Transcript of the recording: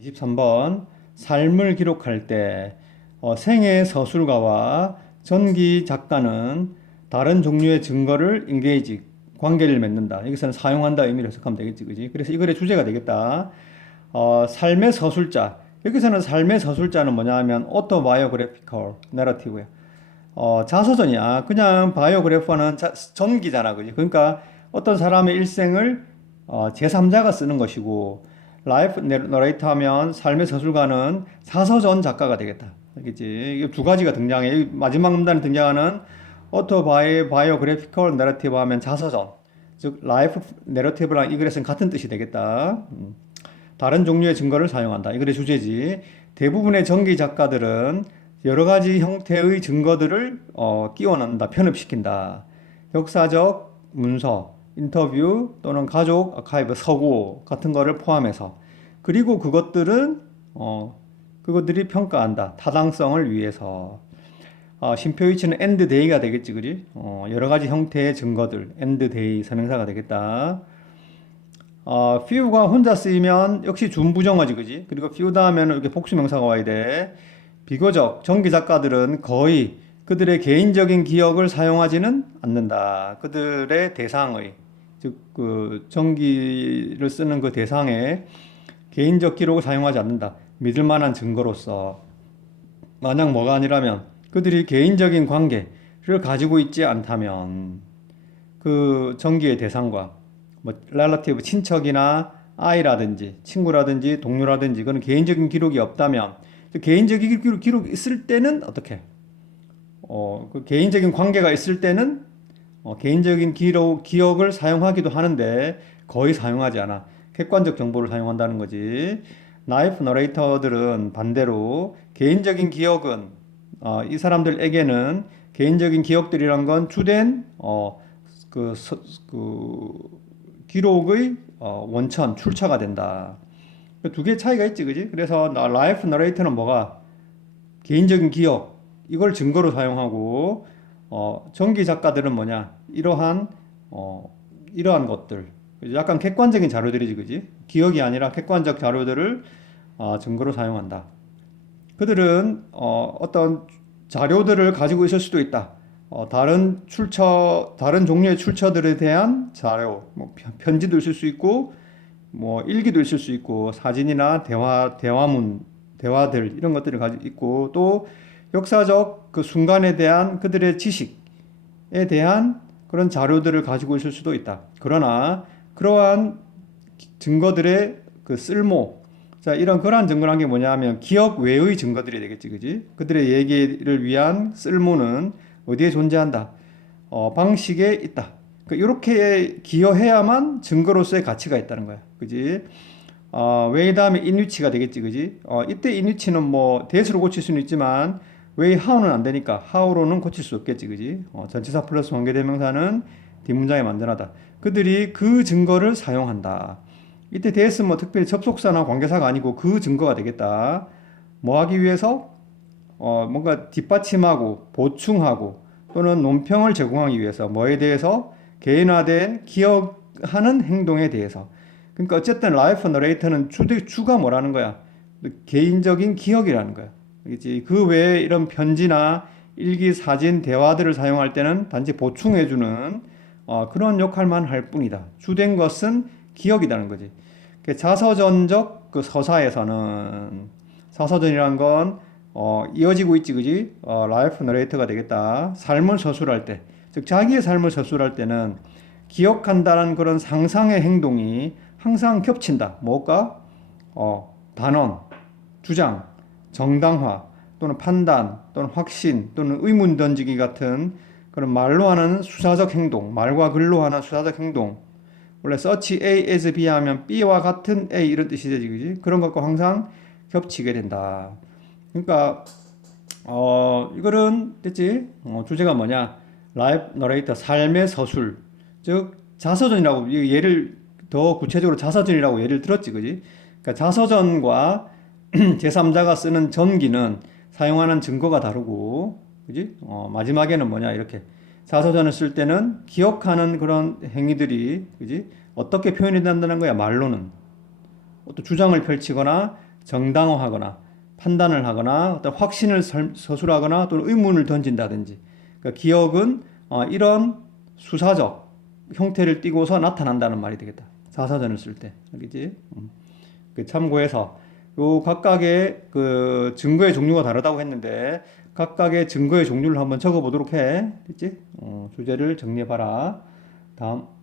23번 삶을 기록할 때 생애 서술가와 전기 작가는 다른 종류의 증거를 인게이지 관계를 맺는다. 여기서는 사용한다 의미를 해석하면 되겠지, 그지? 그래서 이 글의 주제가 되겠다. 삶의 서술자. 여기서는 삶의 서술자는 뭐냐 하면 autobiographical narrative야. 자서전이야. 그냥 바이오그래퍼는 전기잖아, 그지? 그러니까 어떤 사람의 일생을 제3자가 쓰는 것이고, 라이프 너레이터 하면 삶의 서술가는 사서전 작가가 되겠다. 알겠지? 이게 두 가지가 등장해. 여기 마지막 문단에 등장하는 autobiographical narrative 하면 자서전, 즉 라이프 내러티브랑 이 글에서는 같은 뜻이 되겠다. 다른 종류의 증거를 사용한다. 이 글의 주제지. 대부분의 전기 작가들은 여러 가지 형태의 증거들을 끼워 넣는다, 편입시킨다. 역사적 문서, 인터뷰 또는 가족 아카이브, 서고 같은 거를 포함해서. 그리고 그것들이 평가한다. 타당성을 위해서. 쉼표 위치는 end day가 되겠지, 그리? 여러 가지 형태의 증거들, end day 선행사가 되겠다. few가 혼자 쓰이면 역시 준부정어지, 그지? 그리고 few 다음에는 이렇게 복수명사가 와야 돼. 비교적 전기 작가들은 거의 그들의 개인적인 기억을 사용하지는 않는다. 그들의 대상의, 즉, 그 전기를 쓰는 그 대상의 개인적 기록을 사용하지 않는다. 믿을 만한 증거로서. 만약 뭐가 아니라면 그들이 개인적인 관계를 가지고 있지 않다면 그 전기의 대상과 뭐 렐러티브 친척이나 아이라든지 친구라든지 동료라든지 그런 개인적인 기록이 없다면 개인적인 기록이 있을 때는 어떻게? 그 개인적인 관계가 있을 때는 개인적인 기억을 사용하기도 하는데 거의 사용하지 않아. 객관적 정보를 사용한다는 거지. 나이프 너레이터들은 반대로 개인적인 기억은 이 사람들에게는 개인적인 기억들이란 건 주된 그, 그 기록의 원천, 출처가 된다. 두 개의 차이가 있지, 그지? 그래서 라이프 너레이터는 뭐가 개인적인 기억 이걸 증거로 사용하고 전기 작가들은 뭐냐 이러한 것들 약간 객관적인 자료들이지, 그지? 기억이 아니라 객관적 자료들을 증거로 사용한다. 그들은 어떤 자료들을 가지고 있을 수도 있다. 다른 종류의 출처들에 대한 자료, 뭐 편지도 있을 수 있고, 뭐 일기도 있을 수 있고, 사진이나 대화들 이런 것들을 가지고 있고, 또 역사적 그 순간에 대한 그들의 지식에 대한 그런 자료들을 가지고 있을 수도 있다. 그러나 그러한 증거들의 그 쓸모, 자, 이런 그러한 증거란 게 뭐냐면 기억 외의 증거들이 되겠지, 그지? 그들의 얘기를 위한 쓸모는 어디에 존재한다? 방식에 있다. 이렇게 기여해야만 증거로서의 가치가 있다는 거야, 그지? 왜 다음에 인위치가 되겠지, 그지? 이때 인위치는 뭐 대수로 고칠 수는 있지만 왜 how는 안 되니까 how로는 고칠 수 없겠지, 그지? 전치사 플러스 관계대명사는 뒷문장에 만전하다. 그들이 그 증거를 사용한다. 이때 대해서 뭐 특별히 접속사나 관계사가 아니고 그 증거가 되겠다. 뭐 하기 위해서? 뭔가 뒷받침하고 보충하고 또는 논평을 제공하기 위해서 뭐에 대해서 개인화된 기억하는 행동에 대해서. 그러니까 어쨌든 라이프 너레이터는 주가 뭐라는 거야? 개인적인 기억이라는 거야. 알겠지? 그 외에 이런 편지나 일기, 사진, 대화들을 사용할 때는 단지 보충해주는 그런 역할만 할 뿐이다. 주된 것은 기억이라는 거지. 자서전적 그 서사에서는 사서전이란 건 이어지고 있지, 그지? 라이프 너레이터가 되겠다. 삶을 서술할 때, 즉 자기의 삶을 서술할 때는 기억한다는 그런 상상의 행동이 항상 겹친다. 뭘까? 단언, 주장, 정당화 또는 판단 또는 확신 또는 의문 던지기 같은 그런 말로 하는 수사적 행동, 말과 글로 하는 수사적 행동. 원래 such A as B 하면 B와 같은 A 이런 뜻이 되지, 그지? 그런 것과 항상 겹치게 된다. 그러니까 이거는 됐지? 주제가 뭐냐? 라이프 너레이터 삶의 서술, 즉 자서전이라고 예를 더 구체적으로 자서전이라고 예를 들었지, 그지? 그러니까 자서전과 제3자가 쓰는 전기는 사용하는 증거가 다르고, 그지? 마지막에는 뭐냐? 이렇게 자서전을 쓸 때는 기억하는 그런 행위들이, 그지? 어떻게 표현이 된다는 거야? 말로는. 또 주장을 펼치거나 정당화하거나 판단을 하거나 어떤 확신을 서술하거나 또는 의문을 던진다든지. 그러니까 기억은 이런 수사적 형태를 띠고서 나타난다는 말이 되겠다. 사사전을 쓸 때. 알겠지? 그 참고해서 요 각각의 그 증거의 종류가 다르다고 했는데 각각의 증거의 종류를 한번 적어 보도록 해. 됐지? 주제를 정리해 봐라. 다음.